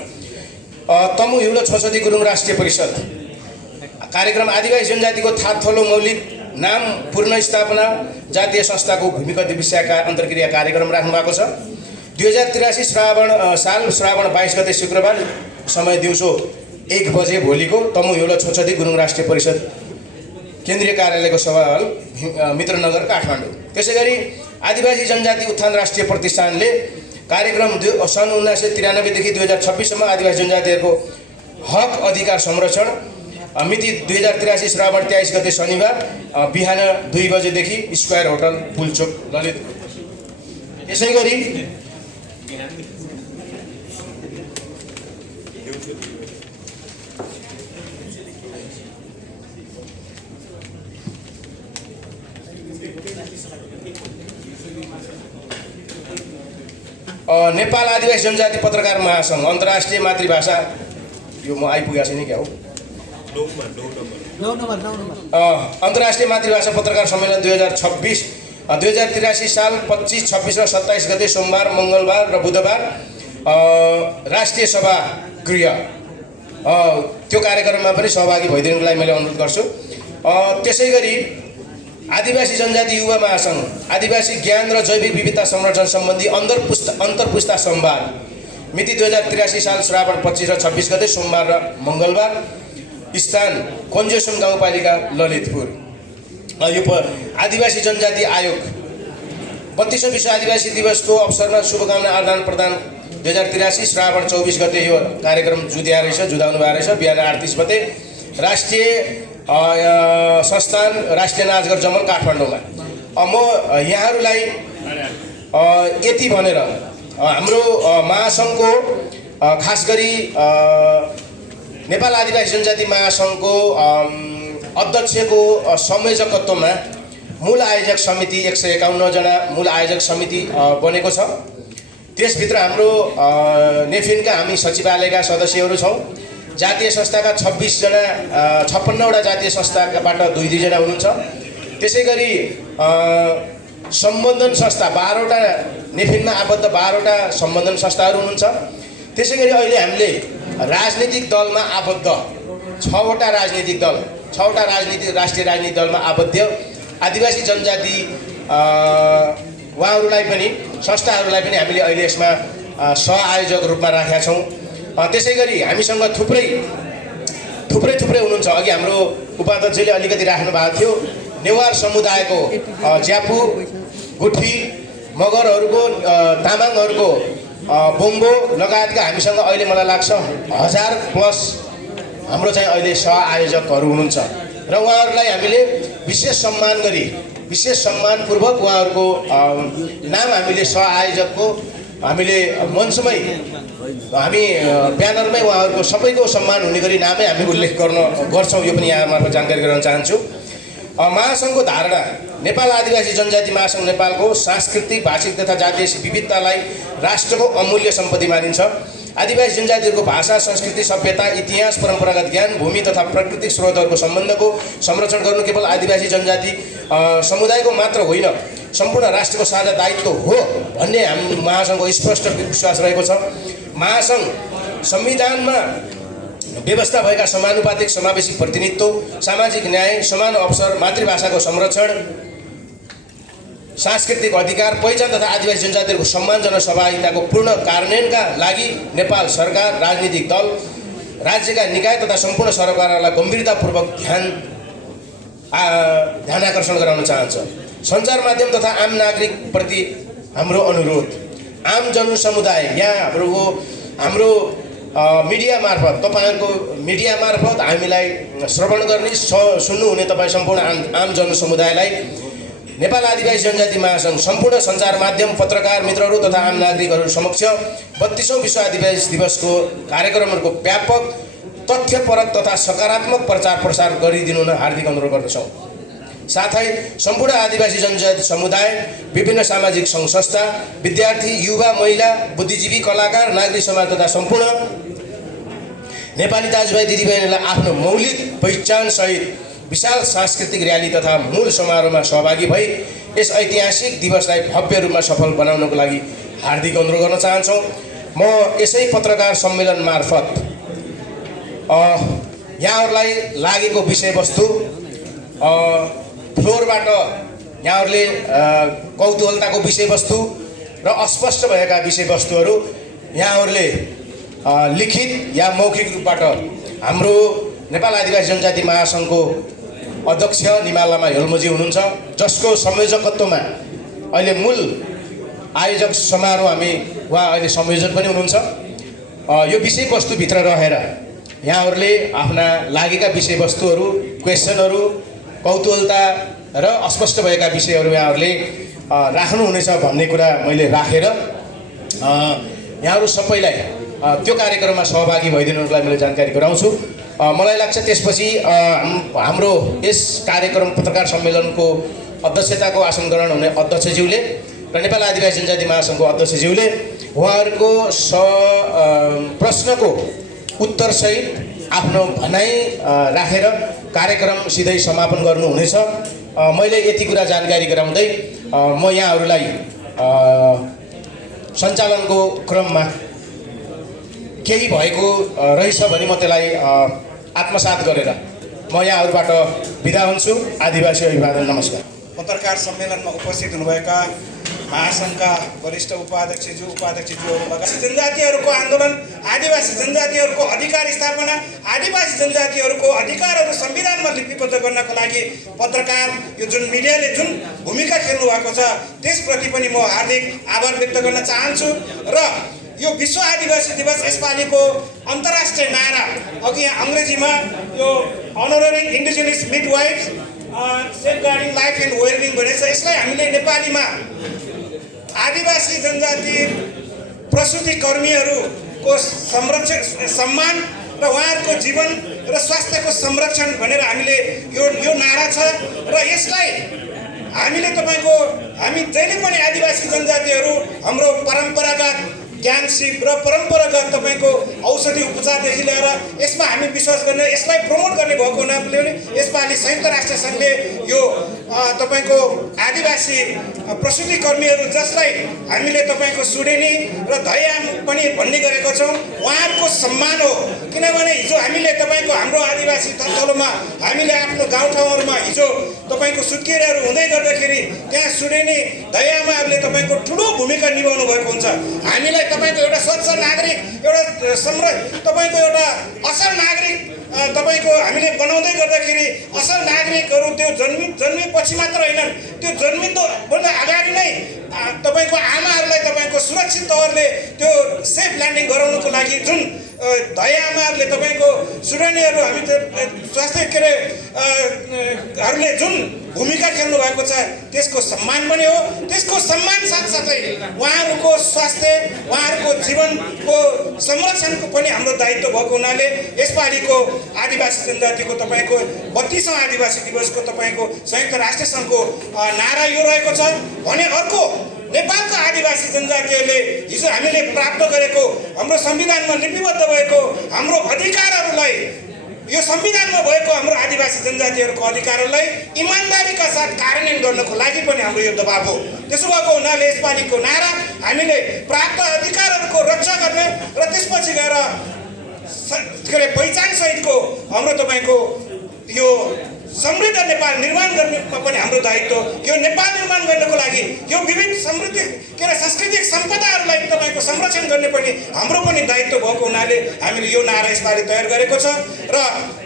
तमु हिउलो छछोती गुरुङ राष्ट्रिय परिषद कार्यक्रम आदिवासी जनजातिको थाथलो मौलिक नाम पुनर्स्थापना जातीय संस्थाको भूमिगत विषयका अन्तर्क्रिया कार्यक्रम राख्नु भएको छ। 2083 श्रावण 22 गते शुक्रबार, समय दिउँसो 1 बजे भोलिको तमु हिउलो छछोती गुरुङ राष्ट्रिय परिषद केन्द्रीय कार्यालयको सभा हल, मित्रनगर, काठमाडौँ। त्यसै गरी आदिवासी जनजाति उत्थान राष्ट्रिय प्रतिष्ठानले कार्यक्रम सन् 1993 देखि 2026 सम्म आदिवासी जनजातिहरूको हक अधिकार संरक्षण मिति 2083 श्रावण 23 गते शनिबार बिहान 2 बजेदेखि स्क्वायर होटल, पुलचोक, ललितपुर। यसै गरी नेपाल आदिवासी जनजाति पत्रकार महासङ्घ अन्तर्राष्ट्रिय मातृभाषा, यो म आइपुगेको छैन क्या हो, अन्तर्राष्ट्रिय मातृभाषा पत्रकार सम्मेलन 2026 2083 साल 25, 26 र 27 गते सोमबार, मङ्गलबार र बुधबार राष्ट्रिय सभा गृह त्यो कार्यक्रममा पनि सहभागी भइदिनुको लागि मैले अनुरोध गर्छु। त्यसै गरी आदिवासी जनजाति युवा महासङ्घ आदिवासी ज्ञान र जैविक विविधता संरक्षण सम्बन्धी अन्तर्पुस्ता संवाद मिति 2083 साल श्रावण 25 र 26 गते सोमबार र मङ्गलबार। स्थान कन्जेसुम गाउँपालिका, ललितपुर। यो आदिवासी जनजाति आयोग 32औं विश्व आदिवासी दिवसको अवसरमा शुभकामना आदान प्रदान 2083 श्रावण 24 गते यो कार्यक्रम जुदाउनु भएको रहेछ। बिहान 8:30 बजे राष्ट्रिय संस्थान राष्ट्रिय नाचघर जमल, काठमाडौँमा। म यहाँहरूलाई यति भनेर हाम्रो महासङ्घको खास गरी नेपाल आदिवासी जनजाति महासङ्घको अध्यक्षको संयोजकत्वमा मूल आयोजक समिति 151 जना मूल आयोजक समिति बनेको छ। त्यसभित्र हाम्रो नेफिनका हामी सचिवालयका सदस्यहरू छौँ। जातीय संस्थाका 56वटा जातीय संस्थाबाट 2-2 जना हुनुहुन्छ। त्यसै गरी सम्बन्धन संस्था 12वटा नेफिनमा आबद्ध 12वटा सम्बन्धन संस्थाहरू हुनुहुन्छ। त्यसै गरी अहिले हामीले राजनीतिक दलमा आबद्ध 6वटा राजनीतिक दल, 6वटा राष्ट्रिय राजनीतिक दलमा आबद्ध आदिवासी जनजाति उहाँहरूलाई पनि संस्थाहरूलाई पनि हामीले अहिले यसमा सहआयोजक रूपमा राखेका छौँ। त्यसै गरी हामीसँग थुप्रै हुनुहुन्छ। अघि हाम्रो उपाध्यक्षले अलिकति राख्नु भएको थियो, नेवार समुदायको ज्यापु, गुठी, मगरहरूको, तामाङहरूको, बोम्बो लगायतका हामीसँग अहिले मलाई लाग्छ 1000+ हाम्रो चाहिँ अहिले सह-आयोजकहरू हुनुहुन्छ र उहाँहरूलाई हामीले विशेष सम्मानपूर्वक उहाँहरूको नाम हामीले सह-आयोजकको हामीले मञ्चमै हामी ब्यानरमै उहाँहरूको सबैको सम्मान हुने गरी नामै हामी उल्लेख गर्छौँ। यो पनि यहाँ मार्फत जानकारी गराउन चाहन्छु। महासङ्घको धारणा नेपाल आदिवासी जनजाति महासङ्घ नेपालको सांस्कृतिक, भाषिक तथा जातीय विविधतालाई राष्ट्रको अमूल्य सम्पत्ति मानिन्छ। आदिवासी जनजातिहरूको भाषा, संस्कृति, सभ्यता, इतिहास, परम्परागत ज्ञान, भूमि तथा प्राकृतिक स्रोतहरूको सम्बन्धको संरक्षण गर्नु केवल आदिवासी जनजाति समुदायको मात्र होइन, सम्पूर्ण राष्ट्रको साझा दायित्व हो भन्ने हाम्रो महासङ्घको स्पष्ट विश्वास रहेको छ। महासङ्घ संविधानमा व्यवस्था भएका समानुपातिक समावेशी प्रतिनिधित्व, सामाजिक न्याय, समान अवसर, मातृभाषाको संरक्षण, सांस्कृतिक अधिकार, पहिचान तथा आदिवासी जनजातिहरूको सम्मानजनक सहभागिताको पूर्ण कार्यान्वयनका लागि नेपाल सरकार, राजनीतिक दल, राज्यका निकाय तथा सम्पूर्ण सरकारहरूलाई गम्भीरतापूर्वक ध्यान आकर्षण गराउन चाहन्छ। सञ्चार माध्यम तथा आम नागरिकप्रति हाम्रो अनुरोध, आम जनसमुदाय यहाँ हाम्रो मिडिया मार्फत, तपाईँहरूको मिडिया मार्फत हामीलाई श्रवण गर्ने, सुन्नुहुने तपाईँ सम्पूर्ण आम जनसमुदायलाई नेपाल आदिवासी जनजाति महासङ्घ सम्पूर्ण सञ्चार माध्यम, पत्रकार मित्रहरू तथा आम नागरिकहरू समक्ष 32औं विश्व आदिवासी दिवसको कार्यक्रमहरूको व्यापक, तथ्यपरक तथा सकारात्मक प्रचार प्रसार गरिदिनु हुन हार्दिक अनुरोध गर्दछौँ। साथै सम्पूर्ण आदिवासी जनजाति समुदाय, विभिन्न सामाजिक सङ्घ संस्था, विद्यार्थी, युवा, महिला, बुद्धिजीवी, कलाकार, नागरिक समाज तथा सम्पूर्ण नेपाली दाजुभाइ दिदीबहिनीलाई आफ्नो मौलिक पहिचानसहित विशाल सांस्कृतिक र्याली तथा मूल समारोहमा सहभागी भई यस ऐतिहासिक दिवसलाई भव्य रूपमा सफल बनाउनको लागि हार्दिक अनुरोध गर्न चाहन्छौँ। म यसै पत्रकार सम्मेलन मार्फत यहाँहरूलाई लागेको विषयवस्तु फ्लोरबाट यहाँहरूले कौतूहलताको विषयवस्तु र अस्पष्ट भएका विषयवस्तुहरू यहाँहरूले लिखित या मौखिक रूपबाट हाम्रो नेपाल आदिवासी जनजाति महासङ्घको अध्यक्ष निमा लामा हेल्मोजी हुनुहुन्छ, जसको संयोजकत्वमा अहिले मूल आयोजक समारोह उहाँ अहिले संयोजक पनि हुनुहुन्छ। यो विषयवस्तुभित्र रहेर यहाँहरूले आफ्ना लागेका विषयवस्तुहरू, क्वेसनहरू, कौतूहलता र अस्पष्ट भएका विषयहरू यहाँहरूले राख्नुहुनेछ भन्ने कुरा मैले राखेर यहाँहरू सबैलाई त्यो कार्यक्रममा सहभागी भइदिनुको लागि मैले जानकारी गराउँछु। मलाई लाग्छ त्यसपछि हाम्रो यस कार्यक्रम पत्रकार सम्मेलनको अध्यक्षताको आसन ग्रहण हुने अध्यक्षज्यूले र नेपाल आदिवासी जनजाति महासङ्घको अध्यक्षज्यूले उहाँहरूको प्रश्नको उत्तरसहित आफ्नो भनाइ राखेर कार्यक्रम सिधै समापन गर्नुहुनेछ। मैले यति कुरा जानकारी गराउँदै म यहाँहरूलाई सञ्चालनको क्रममा केही भएको रहेछ भने म त्यसलाई आत्मसात गरेर म यहाँहरूबाट बिदा हुन्छु। आदिवासी अभिवादन, नमस्कार। पत्रकार सम्मेलनमा उपस्थित हुनुभएका महासङ्घका वरिष्ठ उपाध्यक्षज्यू लगायत जनजातिहरूको आन्दोलन, आदिवासी जनजातिहरूको अधिकार स्थापना, आदिवासी जनजातिहरूको अधिकारहरू संविधानमा लिपिबद्ध गर्नको लागि पत्रकार यो जुन मिडियाले जुन भूमिका खेल्नु भएको छ त्यसप्रति पनि म हार्दिक आभार व्यक्त गर्न चाहन्छु। र यो विश्व आदिवासी दिवस यसपालिको अन्तर्राष्ट्रिय नारा अघि यहाँ अङ्ग्रेजीमा यो अनरिङ indigenous midwives safeguarding life and well-being भनेछ। यसलाई हामीले नेपालीमा आदिवासी जनजाति प्रसुति कर्मीहरूको संरक्षण, सम्मान र उहाँहरूको जीवन र स्वास्थ्यको संरक्षण भनेर हामीले यो नारा छ। र यसलाई हामीले हामी जहिले पनि आदिवासी जनजातिहरू हाम्रो परम्परागत ज्ञान सिप र परम्परागत तपाईँको औषधि उपचारदेखि लिएर यसमा हामी विश्वास गर्ने, यसलाई प्रमोट गर्ने भएको हुनाले यसपालि संयुक्त राष्ट्र सङ्घले यो तपाईँको आदिवासी प्रसुति कर्मीहरू जसलाई हामीले तपाईँको सुडेनी र धयाम पनि भन्ने गरेको छौँ, उहाँहरूको सम्मान हो। किनभने हिजो हामीले तपाईँको हाम्रो आदिवासी तलमा हामीले आफ्नो गाउँठाउँहरूमा हिजो तपाईँको सुत्केरीहरू हुँदै गर्दाखेरि त्यहाँ सुडेनी धयामाहरूले तपाईँको ठुलो भूमिका निभाउनु भएको हुन्छ। हामीलाई तपाईँको एउटा स्वच्छ नागरिक, एउटा तपाईँको एउटा असल नागरिक तपाईँको हामीले बनाउँदै गर्दाखेरि असल नागरिकहरू त्यो जन्मेपछि मात्र होइनन्, त्यो जन्मिनुभन्दा अगाडि नै तपाईँको आमाहरूलाई तपाईँको सुरक्षित तवरले त्यो सेफ ल्यान्डिङ गराउनुको लागि जुन दयामाहरूले तपाईँको सुडानीहरू हामी त स्वास्थ्य के अरे हरूले जुन भूमिका खेल्नु भएको छ त्यसको सम्मान पनि हो। त्यसको सम्मान साथसाथै उहाँहरूको स्वास्थ्य उहाँहरूको जीवनको संरक्षणको पनि हाम्रो दायित्व भएको हुनाले यसपालिको आदिवासी जनजातिको तपाईँको 32औं आदिवासी दिवसको तपाईँको संयुक्त राष्ट्र सङ्घको नारा यो रहेको छ भने अर्को नेपालका आदिवासी जनजातिहरूले हिजो हामीले प्राप्त गरेको हाम्रो संविधानमा लिपिबद्ध भएको हाम्रो अधिकारहरूलाई यो संविधानमा भएको हाम्रो आदिवासी जनजातिहरूको अधिकारहरूलाई इमान्दारीका साथ कार्यान्वयन गर्नको लागि पनि हाम्रो यो दबाब हो। त्यसो भएको हुनाले यसपालिको नारा हामीले प्राप्त अधिकारहरूको रक्षा गर्ने र त्यसपछि गएर के अरे पहिचान सहितको हाम्रो तपाईँको यो समृद्ध नेपाल निर्माण गर्नेमा पनि हाम्रो दायित्व। यो नेपाल निर्माण गर्नको लागि यो विविध समृद्ध के अरे सांस्कृतिक सम्पदाहरूलाई तपाईँको संरक्षण गर्ने पनि हाम्रो पनि दायित्व भएको हुनाले हामीले यो नारा यसपालि तयार गरेको छ। र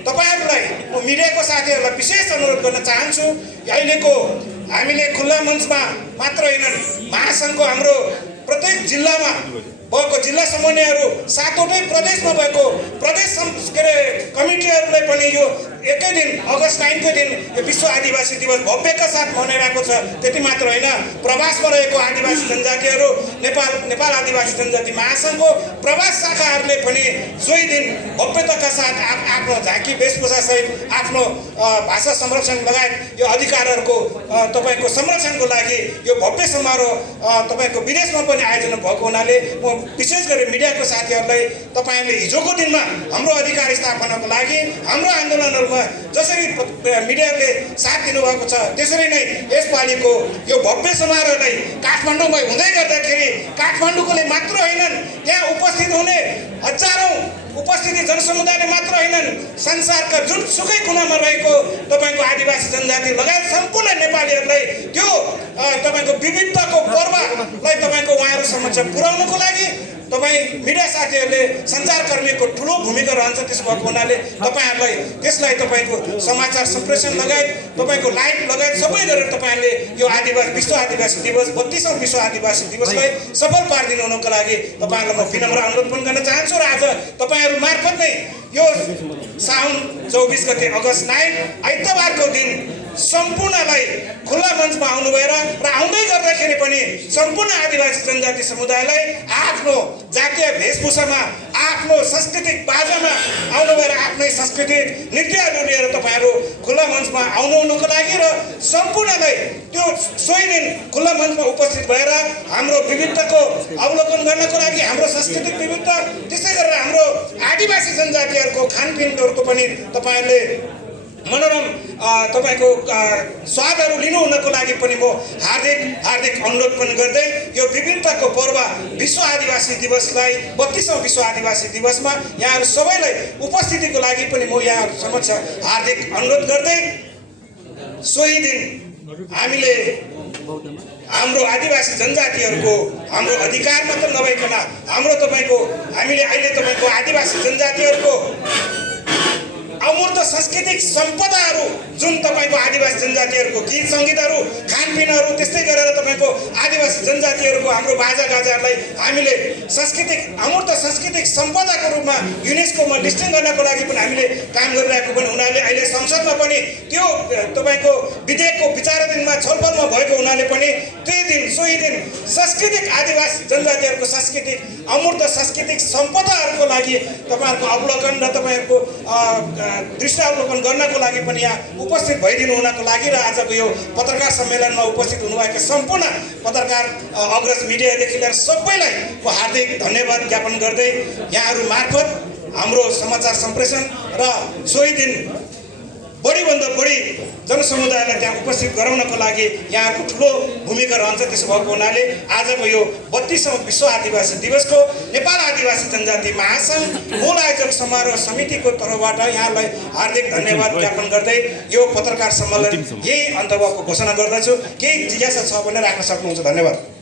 तपाईँहरूलाई म मिडियाको साथीहरूलाई विशेष अनुरोध गर्न चाहन्छु, अहिलेको हामीले खुल्ला मञ्चमा मात्र होइनन्, महासङ्घको हाम्रो प्रत्येक जिल्लामा भएको जिल्ला समन्वयहरू 7वटै प्रदेशमा भएको प्रदेश के अरे कमिटीहरूले पनि यो एकै दिन अगस्त 9 को दिन यो विश्व आदिवासी दिवस भव्यका साथ मनाइरहेको छ। त्यति मात्र होइन, प्रवासमा रहेको आदिवासी जनजातिहरू नेपाल आदिवासी जनजाति महासङ्घको प्रवास शाखाहरूले पनि सोही दिन भव्यताका साथ आफ्नो झाँकी वेशभूषा सहित आफ्नो भाषा संरक्षण लगायत यो अधिकारहरूको तपाईँको संरक्षणको लागि यो भव्य समारोह तपाईँको विदेशमा पनि आयोजना भएको हुनाले म विशेष गरी मिडियाको साथीहरूलाई तपाईँहरूले हिजोको दिनमा हाम्रो अधिकार स्थापनाको लागि हाम्रो आन्दोलनहरूमा जसरी मिडियाले साथ दिनुभएको छ त्यसरी नै यसपालिको यो भव्य समारोहलाई काठमाडौँमा हुँदै गर्दाखेरि काठमाडौँकोले मात्र होइनन्, त्यहाँ उपस्थित हुने हजारौँ उपस्थिति जनसमुदायले मात्र होइनन्, संसारका जुनसुकै कुनामा रहेको तपाईँको आदिवासी जनजाति लगायत सम्पूर्ण नेपालीहरूलाई त्यो तपाईँको विविधताको पर्वलाई तपाईँको उहाँहरू समक्ष पुर्याउनको लागि तपाईँ मिडिया साथीहरूले सञ्चारकर्मीको ठुलो भूमिका रहन्छ। त्यसो भएको हुनाले तपाईँहरूलाई त्यसलाई तपाईँको समाचार सम्प्रेषण लगायत तपाईँको लाइभ लगायत सबै गरेर तपाईँहरूले यो विश्व आदिवासी दिवस 32औं विश्व आदिवासी दिवसलाई सफल पारिदिनु हुनको लागि तपाईँहरूलाई म विनम्र अनुरोध पनि गर्न चाहन्छु। र आज तपाईँहरू मार्फत नै यो साउन 24 गते अगस्त 9 आइतबारको दिन सम्पूर्णलाई खुल्ला मञ्चमा आउनु भएर र आउँदै गर्दाखेरि पनि सम्पूर्ण आदिवासी जनजाति समुदायलाई आफ्नो जातीय वेशभूषामा आफ्नो सांस्कृतिक बाजामा आउनु भएर आफ्नै सांस्कृतिक नृत्यहरू लिएर तपाईँहरू खुल्ला मञ्चमा आउनुको लागि र सम्पूर्णलाई त्यो सोही दिन खुल्ला मञ्चमा उपस्थित भएर हाम्रो विविधताको अवलोकन गर्नको लागि हाम्रो सांस्कृतिक विविधता त्यसै गरेर हाम्रो आदिवासी जनजातिहरूको खानपिनहरूको पनि तपाईँहरूले मनोरम तपाईँको स्वादहरू लिनु हुनको लागि पनि म हार्दिक अनुरोध पनि गर्दै यो विविधताको पर्व विश्व आदिवासी दिवसलाई 32औं विश्व आदिवासी दिवसमा यहाँहरू सबैलाई उपस्थितिको लागि पनि म यहाँहरू समक्ष हार्दिक अनुरोध गर्दै सोही दिन हामीले हाम्रो आदिवासी जनजातिहरूको हाम्रो अधिकार मात्र नभइकन हाम्रो तपाईँको हामीले अहिले तपाईँको आदिवासी जनजातिहरूको अमूर्त सांस्कृतिक सम्पदाहरू जुन तपाईँको आदिवासी जनजातिहरूको गीत सङ्गीतहरू खानपिनहरू त्यस्तै गरेर तपाईँको आदिवासी जनजातिहरूको हाम्रो बाजा गाजाहरूलाई हामीले अमूर्त सांस्कृतिक सम्पदाको रूपमा युनेस्कोमा लिस्टिङ गर्नको लागि पनि हामीले काम गरिरहेको पनि हुनाले अहिले संसदमा पनि त्यो तपाईँको विधेयकको विचाराधीनमा छलफलमा भएको हुनाले पनि सोही दिन सांस्कृतिक आदिवासी जनजातिहरूको सांस्कृतिक अमूर्त सांस्कृतिक सम्पदाहरूको लागि तपाईँहरूको अवलोकन र तपाईँहरूको दृष्टावलोकन गर्नको लागि पनि यहाँ उपस्थित भइदिनु हुनको लागि र आजको यो पत्रकार सम्मेलनमा उपस्थित हुनुभएका सम्पूर्ण पत्रकार अग्रज मिडियादेखि लिएर सबैलाई म हार्दिक धन्यवाद ज्ञापन गर्दै यहाँहरू मार्फत हाम्रो समाचार सम्प्रेषण र सोही दिन बढीभन्दा बढी जनसमुदायलाई त्यहाँ उपस्थित गराउनको लागि यहाँहरूको ठुलो भूमिका रहन्छ। त्यसो भएको हुनाले आजको यो 32औं विश्व आदिवासी दिवसको नेपाल आदिवासी जनजाति महासङ्घ मूल आयोजक समारोह समितिको तर्फबाट यहाँलाई हार्दिक धन्यवाद ज्ञापन गर्दै यो पत्रकार सम्मेलन यही अन्तर्गतको घोषणा गर्दछु। केही जिज्ञासा छ भने राख्न सक्नुहुन्छ। धन्यवाद।